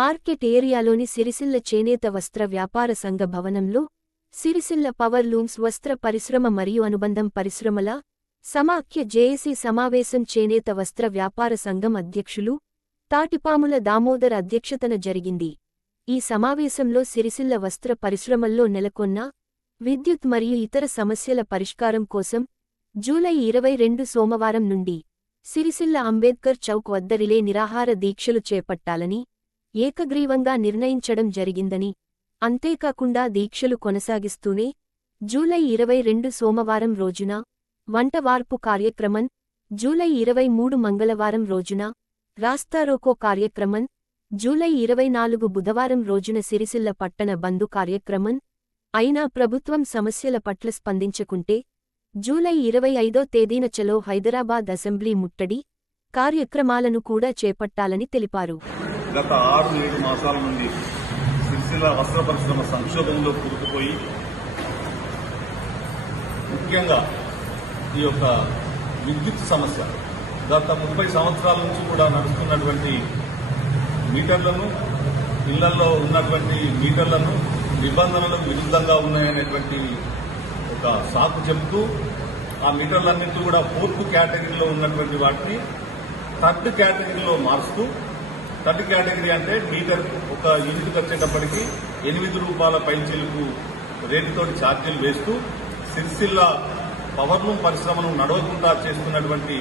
Market ఏరియాలోని Sircilla చేనేత వస్త్ర వ్యాపార సంఘ భవనంలో సిరిసిల్ల పవర్ లూమ్స్ వస్త్ర పరిశ్రమ మరియు అనుబంధం పరిశ్రమల సమాఖ్య జేఏసీ సమావేశం చేనేత వస్త్ర వ్యాపార సంఘం అధ్యక్షులు తాటిపాముల దామోదర్ అధ్యక్షతన జరిగింది. ఈ సమావేశంలో సిరిసిల్ల వస్త్ర పరిశ్రమల్లో నెలకొన్న విద్యుత్ మరియు ఇతర సమస్యల పరిష్కారం కోసం జూలై ఇరవై రెండు సోమవారం నుండి సిరిసిల్ల అంబేద్కర్ చౌక్ వద్ద రిలే నిరాహార దీక్షలు చేపట్టాలని ఏకగ్రీవంగా నిర్ణయించడం జరిగిందని అంతేకాకుండా దీక్షలు కొనసాగిస్తూనే జూలై ఇరవై రెండు సోమవారం రోజున వంటవార్పు కార్యక్రమం జూలై ఇరవై మూడు మంగళవారం రోజున రాస్తారోకో కార్యక్రమం జూలై ఇరవై నాలుగు బుధవారం రోజున సిరిసిల్ల పట్టణ బంధు కార్యక్రమం అయినా ప్రభుత్వం సమస్యల పట్ల స్పందించకుంటే జూలై ఇరవై ఐదో తేదీన చలో హైదరాబాద్ అసెంబ్లీ ముట్టడి కార్యక్రమాలను కూడా చేపట్టాలని తెలిపారు. గత ఆరు ఏడు మాసాల నుండి సిరిసిల్ల వస్త్ర పరిశ్రమ సంక్షోభంలో కూరుకుపోయి ముఖ్యంగా ఈ యొక్క విద్యుత్ సమస్య గత ముప్పై సంవత్సరాల నుంచి కూడా నడుస్తున్నటువంటి మీటర్లను ఇళ్ళలో ఉన్నటువంటి మీటర్లను నిబంధనలకు విరుద్ధంగా ఉన్నాయనేటువంటి ఒక సాకు చెబుతూ ఆ మీటర్లన్నింటినీ కూడా ఫోర్త్ కేటగిరీలో ఉన్నటువంటి వాటిని థర్డ్ కేటగిరీలో మారుస్తూ థర్డ్ కేటగిరీ అంటే మీటర్ ఒక యూనిట్కి వచ్చేటప్పటికి ఎనిమిది రూపాయల పైచీలకు రేటుతో ఛార్జీలు వేస్తూ సిరిసిల్ల పవర్ను పరిశ్రమను నడవకుండా చేస్తున్నటువంటి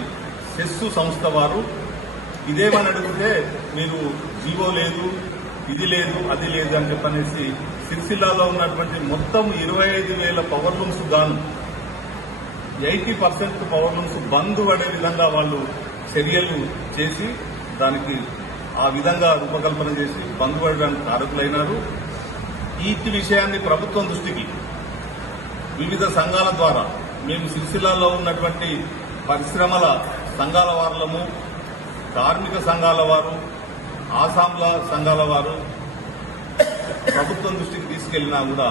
సెస్సు సంస్థ వారు. ఇదేమని అడిగితే మీరు జీవో లేదు ఇది లేదు అది లేదు అని చెప్పనేసి సిరిసిల్లాలో ఉన్నటువంటి మొత్తం ఇరవై ఐదు వేల పవర్ లూమ్స్ గాను eighty percent power looms bandh పడే విధంగా వాళ్ళు చర్యలు చేసి దానికి ఆ విధంగా రూపకల్పన చేసి బంద్ పడడానికి కారకులైనారు ఈ విషయాన్ని ప్రభుత్వం దృష్టికి వివిధ సంఘాల ద్వారా మేము సిరిసిల్లాలో ఉన్నటువంటి పరిశ్రమల సంఘాల వారులము కార్మిక సంఘాల వారు ఆసాంల సంఘాల వారు ప్రభుత్వం దృష్టికి తీసుకెళ్ళినా కూడా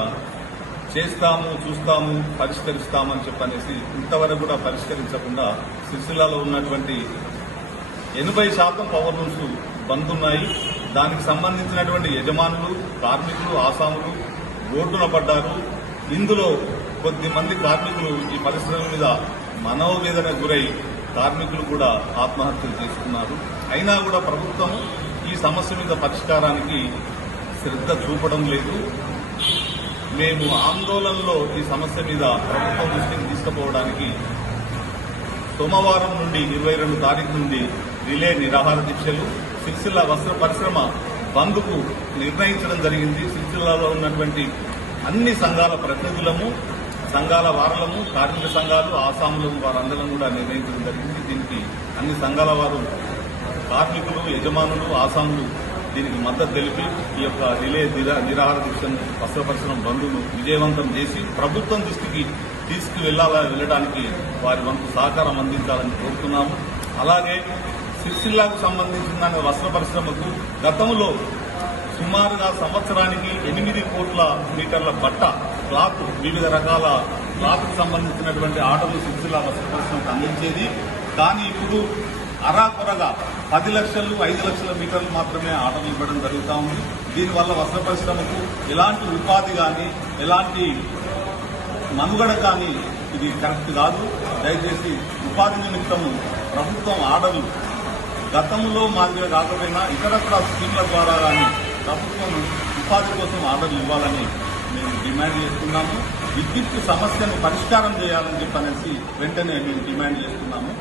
చేస్తాము చూస్తాము పరిష్కరిస్తామని చెప్పనేసి ఇంతవరకు కూడా పరిష్కరించకుండా సిరిసిల్లాలో ఉన్నటువంటి ఎనభై శాతం పవర్ రూమ్స్ బంద్ ఉన్నాయి దానికి సంబంధించినటువంటి యజమానులు కార్మికులు ఆసాములు రోడ్డున పడ్డారు. ఇందులో కొద్ది మంది కార్మికులు ఈ పరిశ్రమ మీద మనోవేదన గురై కార్మికులు కూడా ఆత్మహత్యలు చేసుకున్నారు. అయినా కూడా ప్రభుత్వం ఈ సమస్య మీద పరిష్కారానికి శ్రద్ధ చూపడం లేదు. మేము ఆందోళనలో ఈ సమస్య మీద ప్రభుత్వం దృష్టికి తీసుకుపోవడానికి సోమవారం నుండి ఇరవై రెండు తారీఖు నుండి రిలే నిరాహార దీక్షలు సిరిసిల్ల వస్త్ర పరిశ్రమ బంద్కు నిర్ణయించడం జరిగింది. సిరిసిల్లాలో ఉన్నటువంటి అన్ని సంఘాల ప్రతినిధులము సంఘాల వారలము కార్మిక సంఘాలు ఆసాములు వారందరం కూడా నిర్ణయించడం జరిగింది. దీనికి అన్ని సంఘాల వారు కార్మికులు యజమానులు ఆసాములు దీనికి మద్దతు తెలిపి ఈ యొక్క రిలే నిరాహార దీక్షను వస్త్ర పరిశ్రమ బంధును విజయవంతం చేసి ప్రభుత్వం దృష్టికి తీసుకువెళ్ళాలా వెళ్ళడానికి వారి వంతు సహకారం అందించాలని కోరుతున్నాము. అలాగే సిరిసిల్లాకు సంబంధించిన వస్త్ర పరిశ్రమకు గతంలో సుమారుగా సంవత్సరానికి ఎనిమిది కోట్ల మీటర్ల బట్ట క్లాత్ వివిధ రకాల క్లాత్కు సంబంధించినటువంటి ఆటలు సిరిసిల్ల వస్త్ర పరిశ్రమకు అందించేది. కానీ ఇప్పుడు అరాకొరగా పది లక్షలు ఐదు లక్షల మీటర్లు మాత్రమే ఆటలు ఇవ్వడం జరుగుతూ ఉంది. దీనివల్ల వస్త్ర పరిశ్రమకు ఎలాంటి ఉపాధి కానీ ఎలాంటి మనుగడ కానీ ఇది కరెక్ట్ కాదు. దయచేసి ఉపాధి నిమిత్తము ప్రభుత్వం ఆర్డర్లు గతంలో మాదిరిగా కాకపోయినా ఇతరత్ర స్కీమ్ల ద్వారా కానీ ప్రభుత్వం ఉపాధి కోసం ఆర్డర్లు ఇవ్వాలని మేము డిమాండ్ చేస్తున్నాము. విద్యుత్ సమస్యను పరిష్కారం చేయాలని చెప్పనేసి వెంటనే మేము డిమాండ్ చేస్తున్నాము.